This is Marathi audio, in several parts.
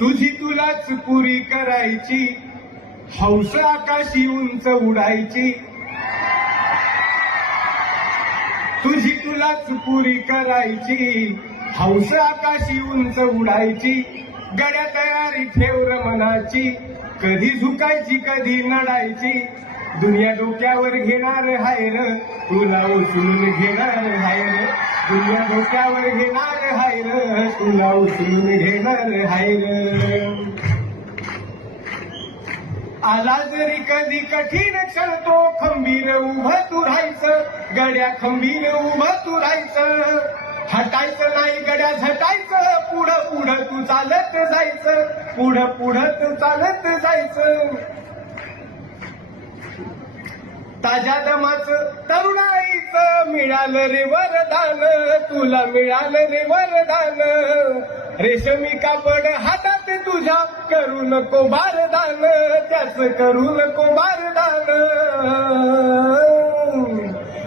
तुझी तुलाच पुरी करायची, हौस आकाशी उंच उडायची. तुझी तुलाच पुरी करायची, हौस आकाशी उंच उडायची. गड्या तयारी ठेव र मनाची, कधी झुकायची कधी नडायची. दुनिया डोक्यावर घेणार हाय र, तुला उचलून घेणार हाय र. दुनिया डोक्यावर घेणार हाय र, तुला उचलून घेणार हाय र. आला जरी कधी कठीण क्षण तो खंबीर उभं तू राहायचं. गड्या खंबीर उभं तू राहायचं. हटायचं नाही गड्या झटायचं. पुढं पुढं तू चालत जायचं. पुढं पुढं तू चालत जायचं. ताज्या दमाचं तरुणाईचं मिळालं रे वरदान. तुला मिळालं रे वरदान. रेशमी कापड हातात तुझ्या करू नको बारदान. त्याच करू नको बारदान.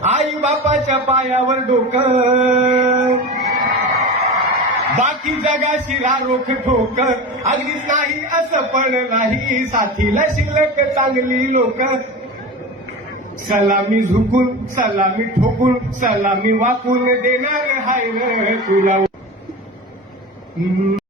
आई बापाच्या पायावर डोकं, बाकी जगाशी रारोख ठोक. अगदीच नाही असं पण नाही, साथीला शिल्लक चांगली लोक. सलामी झुकून सलामी ठोकून सलामी वाकून देणार हाय र तुला.